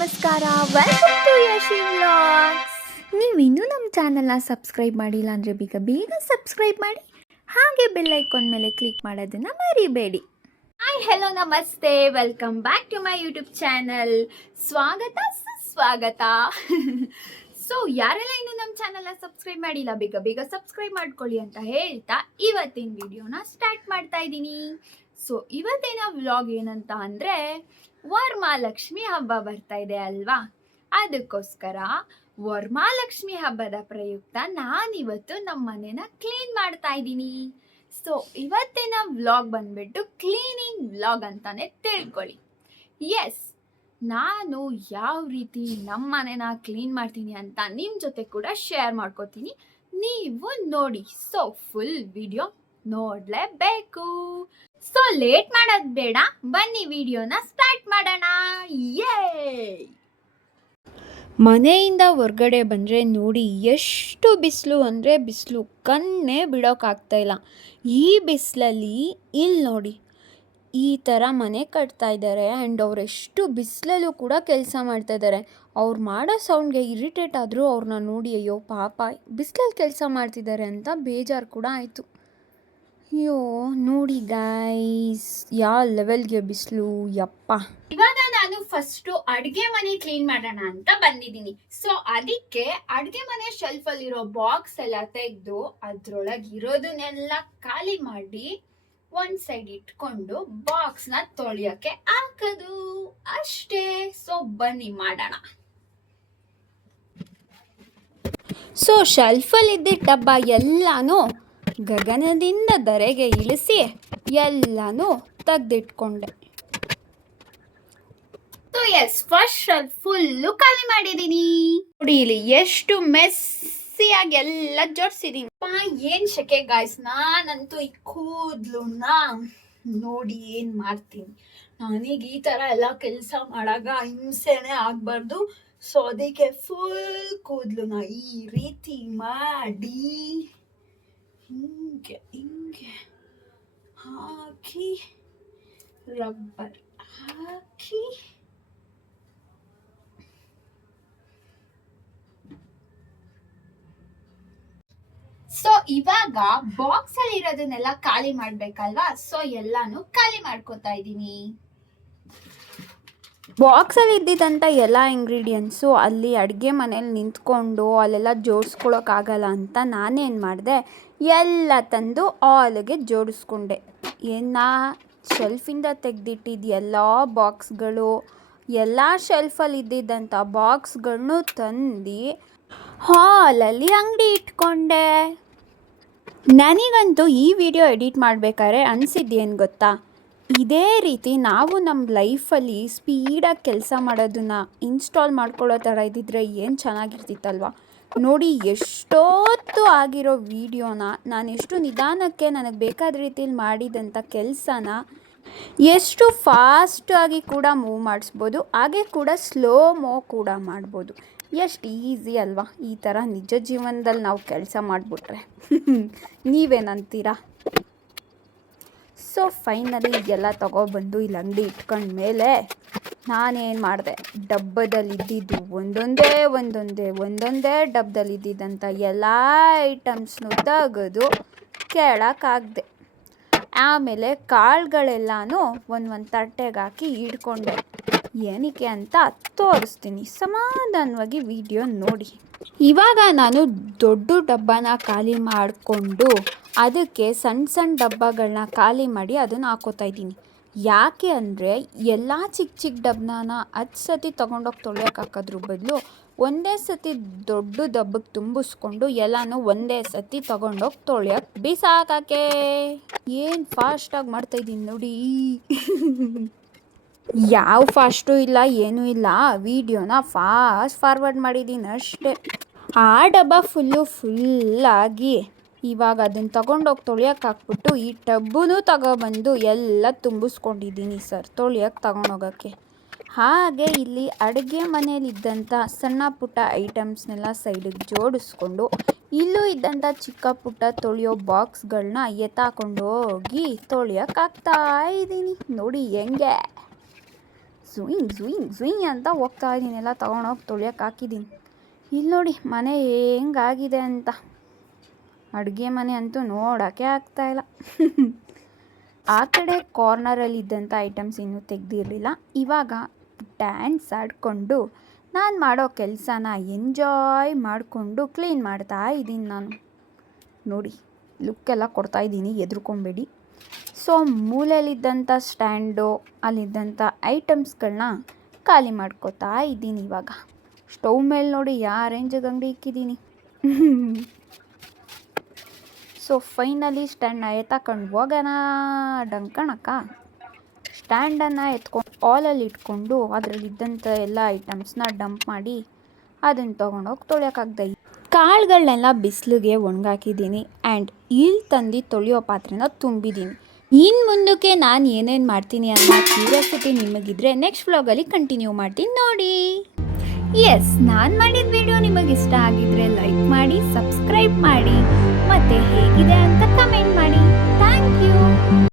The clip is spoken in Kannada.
ನಮಸ್ಕಾರ, ವೆಲ್ಕಮ್ ಟು ಯಶಿ ವ್ಲಾಗ್ಸ್. ನೀವಿನ್ನೂ ನಮ್ಮ ಚಾನಲ್ನ ಸಬ್ಸ್ಕ್ರೈಬ್ ಮಾಡಿಲ್ಲ ಅಂದರೆ ಬೇಗ ಬೇಗ ಸಬ್ಸ್ಕ್ರೈಬ್ ಮಾಡಿ, ಹಾಗೆ ಬೆಲ್ ಐಕಾನ್ ಮೇಲೆ ಕ್ಲಿಕ್ ಮಾಡೋದನ್ನು ಮರಿಬೇಡಿ. ಹಾಯ್, ಹೆಲೋ, ನಮಸ್ತೆ, welcome back to my YouTube channel. ಸ್ವಾಗತ ಸುಸ್ವಾಗತ. ಸೊ ಯಾರೆಲ್ಲ ಇನ್ನೂ ನಮ್ಮ ಚಾನಲ್ನ ಸಬ್ಸ್ಕ್ರೈಬ್ ಮಾಡಿಲ್ಲ ಬೇಗ ಬೇಗ ಸಬ್ಸ್ಕ್ರೈಬ್ ಮಾಡ್ಕೊಳ್ಳಿ ಅಂತ ಹೇಳ್ತಾ ಇವತ್ತಿನ ವಿಡಿಯೋನ ಸ್ಟಾರ್ಟ್ ಮಾಡ್ತಾ ಇದ್ದೀನಿ. ಸೊ ಇವತ್ತಿನ ವ್ಲಾಗ್ ಏನಂತ ಅಂದರೆ, ವರಮಹಾಲಕ್ಷ್ಮಿ ಹಬ್ಬ ಬರ್ತಾ ಇದೆ ಅಲ್ವಾ, ಅದಕ್ಕೋಸ್ಕರ ವರಮಹಾಲಕ್ಷ್ಮಿ ಹಬ್ಬದ ಪ್ರಯುಕ್ತ ನಾನಿವತ್ತು ನಮ್ಮ ಮನೆನ ಕ್ಲೀನ್ ಮಾಡ್ತಾ ಇದ್ದೀನಿ. ಸೊ ಇವತ್ತಿನ ವ್ಲಾಗ್ ಬಂದ್ಬಿಟ್ಟು ಕ್ಲೀನಿಂಗ್ ವ್ಲಾಗ್ ಅಂತಾನೆ ತಿಳ್ಕೊಳ್ಳಿ. ಎಸ್, ನಾನು ಯಾವ ರೀತಿ ನಮ್ಮ ಮನೆನ ಕ್ಲೀನ್ ಮಾಡ್ತೀನಿ ಅಂತ ನಿಮ್ಮ ಜೊತೆ ಕೂಡ ಶೇರ್ ಮಾಡ್ಕೋತೀನಿ, ನೀವು ನೋಡಿ. ಸೊ ಫುಲ್ ವಿಡಿಯೋ ನೋಡಲೇಬೇಕು. ಸೊ ಲೇಟ್ ಮಾಡೋದು ಬೇಡ, ಬನ್ನಿ ವಿಡಿಯೋನ ಸ್ಟಾರ್ಟ್ ಮಾಡೋಣ. ಯೇ! ಮನೆಯಿಂದ ಹೊರ್ಗಡೆ ಬಂದರೆ ನೋಡಿ ಎಷ್ಟು ಬಿಸಿಲು ಅಂದರೆ ಬಿಸಿಲು, ಕಣ್ಣೇ ಬಿಡೋಕ್ಕಾಗ್ತಾ ಇಲ್ಲ. ಈ ಬಿಸಿಲಲ್ಲಿ ಇಲ್ಲಿ ನೋಡಿ ಈ ಥರ ಮನೆ ಕಟ್ತಾ ಇದ್ದಾರೆ ಆ್ಯಂಡ್ ಅವರೆಷ್ಟು ಬಿಸಿಲಲ್ಲೂ ಕೂಡ ಕೆಲಸ ಮಾಡ್ತಾ ಇದ್ದಾರೆ. ಅವ್ರು ಮಾಡೋ ಸೌಂಡ್ಗೆ ಇರಿಟೇಟ್ ಆದರೂ ಅವ್ರನ್ನ ನೋಡಿ ಅಯ್ಯೋ ಪಾಪ ಬಿಸಿಲಲ್ಲಿ ಕೆಲಸ ಮಾಡ್ತಿದ್ದಾರೆ ಅಂತ ಬೇಜಾರು ಕೂಡ ಆಯಿತು. ಅಯ್ಯೋ ನೋಡಿ ಗೈಸ್, ಯಾವ ಲೆವೆಲ್ಗೆ ಬಿಸಿಲು, ಯಪ್ಪ. ಇವಾಗ ನಾನು ಫಸ್ಟು ಅಡುಗೆ ಮನೆ ಕ್ಲೀನ್ ಮಾಡೋಣ ಅಂತ ಬಂದಿದ್ದೀನಿ. ಸೊ ಅದಕ್ಕೆ ಅಡುಗೆ ಮನೆ ಶೆಲ್ಫಲ್ಲಿರೋ ಬಾಕ್ಸ್ ಎಲ್ಲ ತೆಗೆದು ಅದ್ರೊಳಗೆ ಇರೋದನ್ನೆಲ್ಲ ಖಾಲಿ ಮಾಡಿ ಒಂದು ಸೈಡ್ ಇಟ್ಕೊಂಡು ಬಾಕ್ಸ್ನ ತೊಳೆಯೋಕ್ಕೆ ಹಾಕೋದು ಅಷ್ಟೇ. ಸೊ ಬನ್ನಿ ಮಾಡೋಣ. ಸೊ ಶೆಲ್ಫಲ್ಲಿದ್ದ ಡಬ್ಬ ಎಲ್ಲಾನು ಗಗನದಿಂದ ಧರೆಗೆ ಇಳಿಸಿ ಎಲ್ಲಾನು ತೆಗೆದಿಟ್ಕೊಂಡೆ. So yes, first shelf full ಖಾಲಿ ಮಾಡಿದ್ದೀನಿ. ನೋಡಿ ಇಲ್ಲಿ ಎಷ್ಟು ಮೆಸ್ಸಿಯಾಗಿ ಎಲ್ಲ ಜೋಡಿಸಿದೀನಿ. ಏನ್ ಶೆಕೆ ಗಾಯ್ಸ್, ನಾನಂತೂ ಈ ಕೂದ್ಲುನ ನೋಡಿ ಏನ್ ಮಾಡ್ತೀನಿ. ನನಗೆ ಈ ತರ ಎಲ್ಲ ಕೆಲಸ ಮಾಡಾಗ ಹಿಂಸೆನೆ ಆಗ್ಬಾರ್ದು. ಸೊ ಅದಕ್ಕೆ ಫುಲ್ ಕೂದ್ಲುನ ಈ ರೀತಿ ಮಾಡಿ ಹಿಂಗೆ ಹಿಂಗೆ ಹಾಕಿ ರಬ್ಬರ್ ಹಾಕಿ ಸೊ ಇವಾಗ ಬಾಕ್ಸ್ ಅಲ್ಲಿ ಇರೋದನ್ನೆಲ್ಲ ಖಾಲಿ ಮಾಡ್ಬೇಕಲ್ವಾ. ಸೊ ಎಲ್ಲಾನು ಖಾಲಿ ಮಾಡ್ಕೋತಾ ಇದ್ದೀನಿ. ಬಾಕ್ಸಲ್ಲಿ ಇದ್ದಿದ್ದಂಥ ಎಲ್ಲ ಇಂಗ್ರೀಡಿಯೆಂಟ್ಸು ಅಲ್ಲಿ ಅಡುಗೆ ಮನೇಲಿ ನಿಂತ್ಕೊಂಡು ಅಲ್ಲೆಲ್ಲ ಜೋಡಿಸ್ಕೊಳಕ್ಕಾಗಲ್ಲ ಅಂತ ನಾನೇನು ಮಾಡಿದೆ, ಎಲ್ಲ ತಂದು ಆಲ್ಗೆ ಜೋಡಿಸ್ಕೊಂಡೆ. ಶೆಲ್ಫಿಂದ ತೆಗೆದಿಟ್ಟಿದ್ದು ಎಲ್ಲ ಬಾಕ್ಸ್ಗಳು, ಎಲ್ಲ ಶೆಲ್ಫಲ್ಲಿ ಇದ್ದಿದ್ದಂಥ ಬಾಕ್ಸ್ಗಳನ್ನು ತಂದು ಹಾಲಲ್ಲಿ ಅಂಗಡಿ ಇಟ್ಕೊಂಡೆ. ನನಗಂತೂ ಈ ವಿಡಿಯೋ ಎಡಿಟ್ ಮಾಡಬೇಕಾದ್ರೆ ಅನಿಸಿದ್ದೇನು ಗೊತ್ತಾ, ಇದೇ ರೀತಿ ನಾವು ನಮ್ಮ ಲೈಫಲ್ಲಿ ಸ್ಪೀಡಾಗಿ ಕೆಲಸ ಮಾಡೋದನ್ನು ಇನ್ಸ್ಟಾಲ್ ಮಾಡ್ಕೊಳ್ಳೋ ಥರ ಇದ್ದಿದ್ರೆ ಏನು ಚೆನ್ನಾಗಿರ್ತಿತ್ತಲ್ವ. ನೋಡಿ ಎಷ್ಟೊತ್ತು ಆಗಿರೋ ವೀಡಿಯೋನ ನಾನು ಎಷ್ಟು ನಿಧಾನಕ್ಕೆ ನನಗೆ ಬೇಕಾದ ರೀತಿಯಲ್ಲಿ ಮಾಡಿದಂಥ ಕೆಲಸನ ಎಷ್ಟು ಫಾಸ್ಟಾಗಿ ಕೂಡ ಮೂವ್ ಮಾಡಿಸ್ಬೋದು, ಹಾಗೆ ಕೂಡ ಸ್ಲೋ ಮೋ ಕೂಡ ಮಾಡ್ಬೋದು. ಎಷ್ಟು ಈಸಿ ಅಲ್ವಾ ಈ ಥರ ನಿಜ ಜೀವನದಲ್ಲಿ ನಾವು ಕೆಲಸ ಮಾಡಿಬಿಟ್ರೆ. ನೀವೇನಂತೀರಾ? ಸೊ ಫೈನಲಿ ಎಲ್ಲ ತೊಗೊಬಂದು ಇಲ್ಲಿ ಅಂಗಡಿ ಇಟ್ಕೊಂಡ್ಮೇಲೆ ನಾನೇನು ಮಾಡಿದೆ, ಡಬ್ಬದಲ್ಲಿದ್ದಿದ್ದು ಒಂದೊಂದೇ ಡಬ್ಬದಲ್ಲಿದ್ದಿದ್ದಂಥ ಎಲ್ಲ ಐಟಮ್ಸ್ನು ತೆಗೆದು ಕೆಳಕ್ಕಾಗ್ದೆ. ಆಮೇಲೆ ಕಾಳುಗಳೆಲ್ಲನೂ ಒಂದು ತಟ್ಟೆಗೆ ಹಾಕಿ ಇಟ್ಕೊಂಡೆ. ಏನಕ್ಕೆ ಅಂತ ತೋರಿಸ್ತೀನಿ, ಸಮಾಧಾನವಾಗಿ ವಿಡಿಯೋ ನೋಡಿ. ಇವಾಗ ನಾನು ದೊಡ್ಡ ಡಬ್ಬನ ಖಾಲಿ ಮಾಡಿಕೊಂಡು ಅದಕ್ಕೆ ಸಣ್ಣ ಸಣ್ಣ ಡಬ್ಬಗಳನ್ನ ಖಾಲಿ ಮಾಡಿ ಅದನ್ನು ಹಾಕೋತಾ ಇದ್ದೀನಿ. ಯಾಕೆ ಅಂದರೆ ಎಲ್ಲ ಚಿಕ್ಕ ಡಬ್ಬನ 10 ಸತಿ ತೊಗೊಂಡೋಗಿ ತೊಳೆಯೋಕೆ ಹಾಕೋದ್ರ ಬದಲು ಒಂದೇ ಸತಿ ದೊಡ್ಡ ಡಬ್ಬಕ್ಕೆ ತುಂಬಿಸ್ಕೊಂಡು ಎಲ್ಲನೂ ಒಂದೇ ಸತಿ ತೊಗೊಂಡೋಗಿ ತೊಳೆಯೋಕೆ ಬಿಸಾಕಕ್ಕೆ. ಏನು ಫಾಸ್ಟಾಗಿ ಮಾಡ್ತಾಯಿದ್ದೀನಿ ನೋಡಿ. ಯಾವ ಫಾಸ್ಟು ಇಲ್ಲ, ಏನೂ ಇಲ್ಲ, ವಿಡಿಯೋನ ಫಾರ್ವರ್ಡ್ ಮಾಡಿದ್ದೀನಿ ಅಷ್ಟೇ. ಆ ಡಬ್ಬ ಫುಲ್ಲಾಗಿ ಇವಾಗ ಅದನ್ನು ತೊಗೊಂಡೋಗಿ ತೊಳೆಯೋಕೆ ಹಾಕ್ಬಿಟ್ಟು ಈ ಟಬ್ಬೂ ತಗೊಬಂದು ಎಲ್ಲ ತುಂಬಿಸ್ಕೊಂಡಿದ್ದೀನಿ ಸರ್ ತೊಳೆಯೋಕೆ ತಗೊಂಡೋಗೋಕ್ಕೆ. ಹಾಗೆ ಇಲ್ಲಿ ಅಡುಗೆ ಮನೆಯಲ್ಲಿದ್ದಂಥ ಸಣ್ಣ ಪುಟ್ಟ ಐಟಮ್ಸ್ನೆಲ್ಲ ಸೈಡಿಗೆ ಜೋಡಿಸ್ಕೊಂಡು ಇಲ್ಲೂ ಇದ್ದಂಥ ಚಿಕ್ಕ ಪುಟ್ಟ ತೊಳೆಯೋ ಬಾಕ್ಸ್ಗಳನ್ನ ಎತ್ತಾಕೊಂಡು ಹೋಗಿ ತೊಳೆಯೋಕೆ ಹಾಕ್ತಾ ಇದ್ದೀನಿ. ನೋಡಿ ಹೆಂಗೆ. ಝುಯಿಂಗ್ ಅಂತ ಹೋಗ್ತಾ ಇದ್ದೀನಿ. ಎಲ್ಲ ತೊಗೊಂಡೋಗಿ ತೊಳೆಯೋಕೆ ಹಾಕಿದ್ದೀನಿ. ಇಲ್ಲಿ ನೋಡಿ ಮನೆ ಹೆಂಗಾಗಿದೆ ಅಂತ. ಅಡುಗೆ ಮನೆ ಅಂತೂ ನೋಡೋಕ್ಕೆ ಆಗ್ತಾಯಿಲ್ಲ. ಆ ಕಡೆ ಕಾರ್ನರಲ್ಲಿದ್ದಂಥ ಐಟಮ್ಸ್ ಇನ್ನೂ ತೆಗೆದಿರಲಿಲ್ಲ. ಇವಾಗ ಡ್ಯಾನ್ಸ್ ಆಡಿಕೊಂಡು ನಾನು ಮಾಡೋ ಕೆಲಸನ ಎಂಜಾಯ್ ಮಾಡಿಕೊಂಡು ಕ್ಲೀನ್ ಮಾಡ್ತಾ ಇದ್ದೀನಿ ನಾನು. ನೋಡಿ ಲುಕ್ಕೆಲ್ಲ ಕೊಡ್ತಾಯಿದ್ದೀನಿ, ಎದುರ್ಕೊಬೇಡಿ. ಸೊ ಮೂಲೆಯಲ್ಲಿದ್ದಂಥ ಸ್ಟ್ಯಾಂಡು, ಅಲ್ಲಿದ್ದಂಥ ಐಟಮ್ಸ್ಗಳನ್ನ ಖಾಲಿ ಮಾಡ್ಕೋತಾ ಇದ್ದೀನಿ. ಇವಾಗ ಸ್ಟವ್ ಮೇಲೆ ನೋಡಿ ಯಾವ ರೇಂಜಿಗೆ ಅಂಗಡಿ ಇಕ್ಕಿದ್ದೀನಿ. ಸೊ ಫೈನಲಿ ಸ್ಟ್ಯಾಂಡ್ನ ಎತ್ತಕೊಂಡು ಹೋಗೋಣ ಡಂಕಣಕ್ಕ. ಸ್ಟ್ಯಾಂಡನ್ನು ಎತ್ಕೊಂಡು ಆಲಲ್ಲಿ ಇಟ್ಕೊಂಡು ಅದರಲ್ಲಿದ್ದಂಥ ಎಲ್ಲ ಐಟಮ್ಸ್ನ ಡಂಪ್ ಮಾಡಿ ಅದನ್ನು ತೊಗೊಂಡೋಗಿ ತೊಳೆಯೋಕ್ಕಾಗ್ದೆ. ಕಾಳುಗಳನ್ನೆಲ್ಲ ಬಿಸಿಲಿಗೆ ಒಣಗಾಕಿದ್ದೀನಿ ಆ್ಯಂಡ್ ಇಲ್ಲಿ ತಂದು ತೊಳೆಯೋ ಪಾತ್ರೆನ ತುಂಬಿದ್ದೀನಿ. ಇನ್ನು ಮುಂದಕ್ಕೆ ನಾನು ಏನೇನು ಮಾಡ್ತೀನಿ ಅನ್ನೋ ಕ್ಯೂರಿಯಾಸಿಟಿ ನಿಮಗಿದ್ರೆ ನೆಕ್ಸ್ಟ್ ವ್ಲಾಗಲ್ಲಿ ಕಂಟಿನ್ಯೂ ಮಾಡ್ತೀನಿ ನೋಡಿ. ಎಸ್, ನಾನು ಮಾಡಿದ ವಿಡಿಯೋ ನಿಮಗೆ ಇಷ್ಟ ಆಗಿದ್ರೆ ಲೈಕ್ ಮಾಡಿ, ಸಬ್ಸ್ಕ್ರೈಬ್ ಮಾಡಿ, ಮತ್ತು ಹೇಗಿದೆ ಅಂತ